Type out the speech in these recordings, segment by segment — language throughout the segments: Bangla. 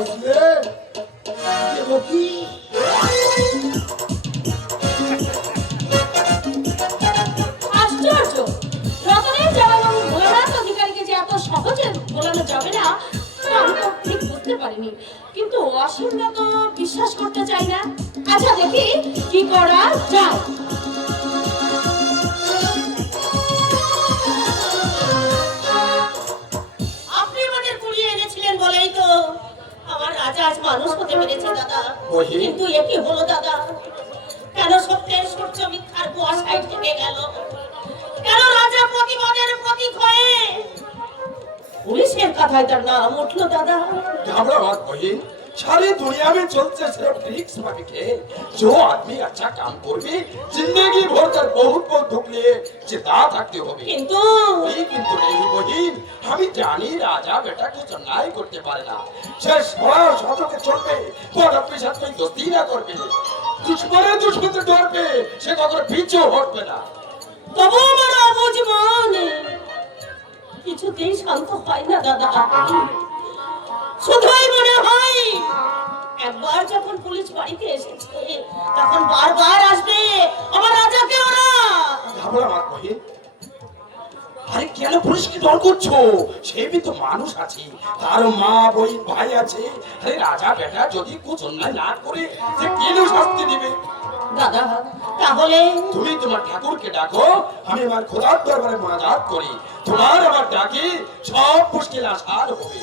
আসলেন দেবকী? আশ্চর্য, রতনের জামাইবাবু ভোলানাথ অধিকারীকে যে এত সহজে ভোলানো যাবে না তা আমি তো ঠিক বুঝতে পারিনি, কিন্তু অসীমরা তো বিশ্বাস করতে চাই না। আচ্ছা দেখি কি করা যায়। আপনি আমাদের কুড়িয়ে এনেছিলেন বলেই তো আমার রাজা আজ মানুষ হতে পেরেছে দাদা। কিন্তু এ কি হলো দাদা? কেন সত্যের সূর্য মিথ্যার কুয়াশায় ঢেকে গেল? কেন রাজা প্রতিবাদের প্রতীক হয়ে পুলিশের কথায় তার নাম উঠলো দাদা? घबरा मत बहिन, सारी दुनिया में चलते सिर्फ ट्रिक्स भाभी के। जो आदमी अच्छा काम करबे जिंदगी भर তার বহুত বহুত দুঃখ নিয়ে চিন্তা থাকতে হবে। কিন্তু এই কিন্তু নেই বহিন, আমি জানি রাজা বেটা কিছু নাই করতে পারে না। সে সবার সাথে চলবে, বড় পিছাত কই দোস্তি না করবে, দুশ্মনের দুশ্মনতে ডরবে, সে কখনো পিছু হটবে না। তবু আমার অবুঝ মন কিছুতেই শান্ত হয় না দাদা। শুধুই মনে হয় একবার যখন পুলিশ বাড়িতে এসেছে তখন বারবার আসবে আমার রাজাকে ওরা। ঘাবড়া মত বহিন, আরে কেন পুলিশকে ডর করছো? সে भी তো মানুষ আছে, তার মা বই ভাই আছে। আরে রাজা বেটা যদি কুছ অন্যায় না করে সে কেন শাস্তি দিবে? দাদা তাহলে তুমি তোমার ঠাকুরকে ডাকো, আমি আমার খোদার দরবারে মুনাজাত করি, তোমার আমার ডাকি সব মুশকিল আসান হবে।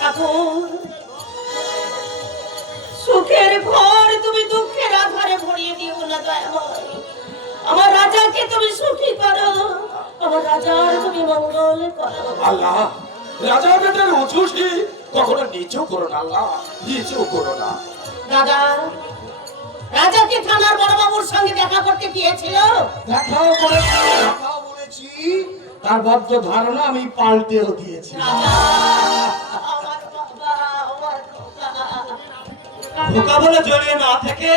ঠাকুর, সুখের ঘর তুমি দুঃখের আধারে ভরিয়ে দিও না দয়াময়। আমার রাজাকে তুমি সুখী করো, আমার রাজার তুমি মঙ্গল করো। আল্লাহ, রাজা বেটার উঁচুসি কখনো নিচু করো না আল্লাহ, নিচু করো না। দাদা, রাজাকে থানার বড়বাবুর সঙ্গে দেখা করতে গিয়েছিল? দেখাও বলেছি, তার বদ্ধ ধারণা আমি পাল্টেও দিয়েছি। রাজা, আমার বাবা, আমার বাবা। ধোকা বলে জড়িয়ে না থেকে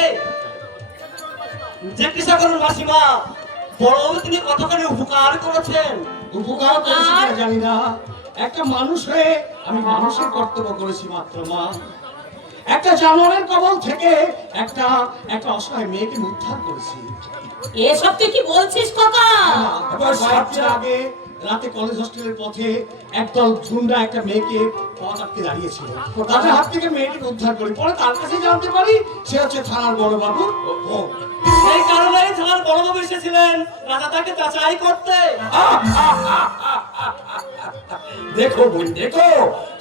জিজ্ঞাসা করুন মাসিমা, বড়বাবু তিনি কতখানি উপকার করেছেন। উপকার করেছি কিনা জানি না, একটা মানুষ হয়ে আমি মানুষের কর্তব্য করেছি মাত্র মা। একটা জানোয়ারের কবল থেকে একটা একটা অসহায় মেয়েকে উদ্ধার করেছি। এসব তুই কি বলছিস কাকা? এবার কয়েকদিন আগে রাতে কলেজ হোস্টেলের পথে একদল ঝুন্ডা একটা মেয়েকে পথ আটকে দাঁড়িয়েছিল, তাদের হাত থেকে মেয়েটিকে উদ্ধার করি। পরে তার কাছে জানতে পারি সে হচ্ছে থানার বড় বাবুর বউ। সেই কারণেই থানার বড়বাবু এসেছিলেন রাজা তাকে যাচাই করতে। দেখো বোন দেখো,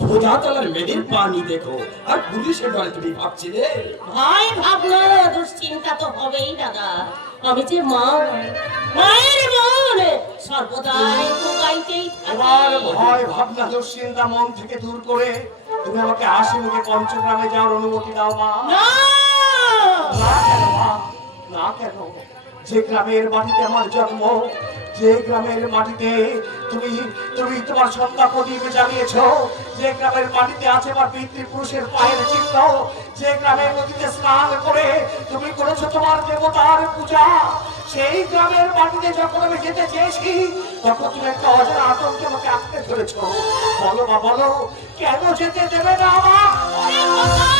খোদা তালার মেয়ের পানি দেখো, আর পুলিশের ডরে তুমি ভাবছিলে? ভাই ভাবলো, দুশ্চিন্তা তো হবেই দাদা। আমি যে মা, মায়ের মন সর্বদাই ভোগাইতেই তোমার থাকে। ভয় ভাবনা দুশ্চিন্তা মন থেকে দূর করে তুমি আমাকে হাসি মুখে পঞ্চগ্রামে যাওয়ার অনুমতি দাও মা। না, না কেন মা, না কেন? যে গ্রামের মাটিতে আমার জন্ম, যে গ্রামের মাটিতে তুমি তুমি তোমার সন্ধ্যা প্রদীপ জ্বালিয়েছ, যে গ্রামের মাটিতে আছে আমার পিতৃপুরুষের পায়ের চিহ্ন, যে গ্রামের নদীতে স্নান করে তুমি করেছো তোমার দেবতার পূজা, সেই গ্রামের মাটিতে যখন আমি যেতে চেয়েছি তখন তুমি একটা অজানা আতঙ্কে আমাকে আঁকড়ে ধরেছ। বলো মা বলো, কেন যেতে দেবে না আমার? ওরে খোকা,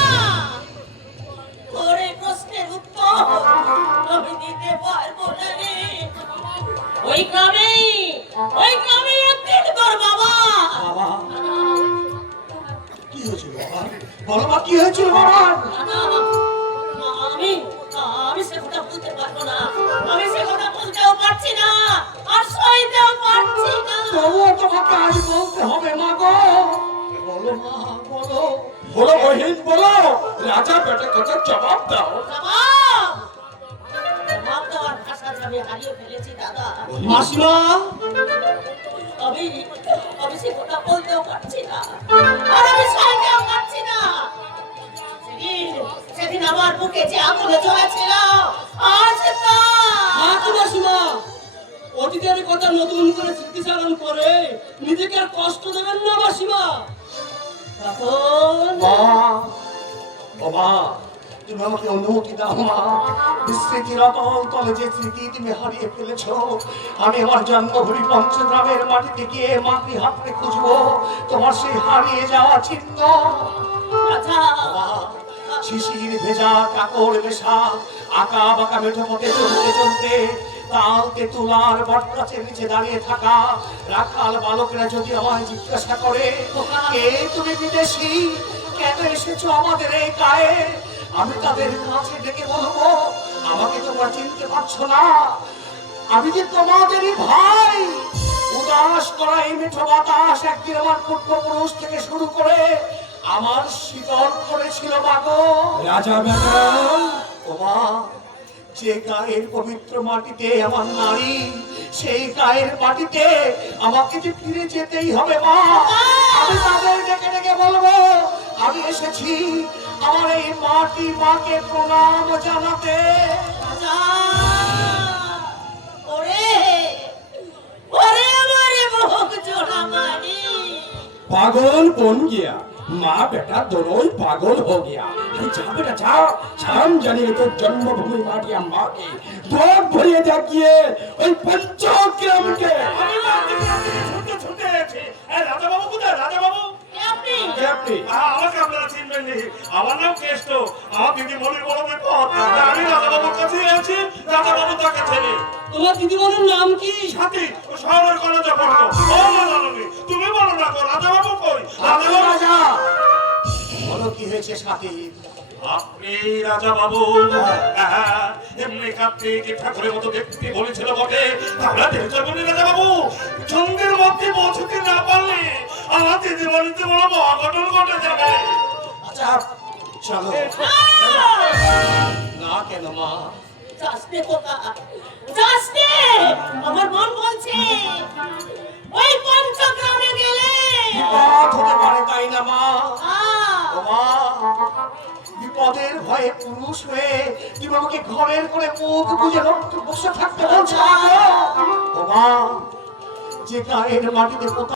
ওরে প্রশ্নের উত্তর আমি দিতে পারবো না রে। ওই গ্রামে একদিন তোর বাবা বাবা কি হয়েছিল বাবা? বলো মা কি হয়েছিল বাবা? আমি আমি সে কথা বলতে পারবো না, আমি সে কথা বলতেও পারছি না, আর সইতেও পারছি না। তবুও তোমাকে আজ বলতে হবে মা গো। বলো মা বলো। বলো বহিন বলো, রাজা বেটা কথা জবাব দাও। জবাব দেওয়ার ভাষা আমি হারিয়ে ফেলেছি দাদা। মাসিমা, আমি আমি সে কথা বলতেও পারছি না, আর আমি সইতেও পারছি না। সেদিন আমার বুকে যে আগুনে জ্বলেছিল, আজ তা মাসিমা অতীতের কথা নতুন করে স্মৃতিচারণ করে নিজেকে আর কষ্ট দেবেন না মাসিমা। তখন মা বাবা তুমি আমাকে অনুমতি দাও মা। স্মৃতির অতল তলে যে স্মৃতি তুমি হারিয়ে ফেলেছ, আমি আমার জন্মভূমি পঞ্চগ্রামের মাটিতে গিয়ে মাটি হাতে খুঁজবো তোমার সেই হারিয়ে যাওয়া চিহ্ন। রাজা মা, শিশির ভেজা কাপড় মেশা আঁকা বাঁকা মেঠো পথে চলতে চলতে তালতে তুলার বটগাছের নিচে দাঁড়িয়ে থাকা রাখাল বালকরা যদি আমায় জিজ্ঞাসা করে কে তুমি বিদেশি, কেন এসেছো আমাদের এই গায়ে, আমি তাদের কাছে ডেকে বলবো আমাকে তোমরা চিনতে পারছো না, আমি যে তোমাদেরই ভাই। উদাস করা এই মিঠো বাতাস একদিন আমার পূর্বপুরুষ থেকে শুরু করে আমার শীতল করেছিল মাগো। রাজা বেটা, ওমা, যে গায়ের পবিত্র মাটিতে আমার নারী, সেই গায়ের মাটিতে আমাকে যে ফিরে যেতেই হবে মা। আমি তাদের ডেকে ডেকে বলবো আমি এসেছি আমার এই মাটি মাকে প্রণাম জানাতে। রাজা ওরে ওরে আমার মুখ জোড়া মারি पागल बन गया, माँ बेटा दोनों ही पागल हो गया। अरे जा बेटा जा, शाम जाने तो जन्मभूमि माटिया माँ के द्वार भरिए जागिए ওই पंचग्राम के। ছুটে ছুটে এসে রাজা বাবু কোথায়? রাজা বাবু কে আপনি? কে আপনি? আমাকে আপনারা চিনবেন নি, আমার নাম কেষ্ট, আমার দিদি মনির বড় বিপদ, আমি রাজা বাবুর কাছে আছি, রাজা বাবু তাকে চেনে। তোমার দিদিমণির নাম কি? সাথী ও শহরের কলেজে পড়তো। ও মা জাননি, তুমি বলো না গো রাজা বাবু কই? রাজা বাবু রাজা বলো কি হয়েছে সাথী? আপনি রাজা বাবু? হ্যাঁ, এমনি কার্তিক ঠাকুরের মতো দেখতে বলেছিল বটে, আমরা দেখতে বলি রাজা বাবু সন্ধ্যের মধ্যে পৌঁছতে না পারলে আমার দিদি বলিতে বলবো অঘটন ঘটে যাবে। আচ্ছা চলো। না কেন মা? যাসনে কোথা যাসনে আমার মন বলছে ওই পঞ্চগ্রামে গেলে বিপদ হতে পারে তাই না মা? আহ, ও মা, বিপদের ভয়ে পুরুষ হয়ে তুমি আমাকে ঘরের করে মুখ বুঝে রক্ত বসে থাকতে বলছো? ও মা, যে গায়ের মাটিতে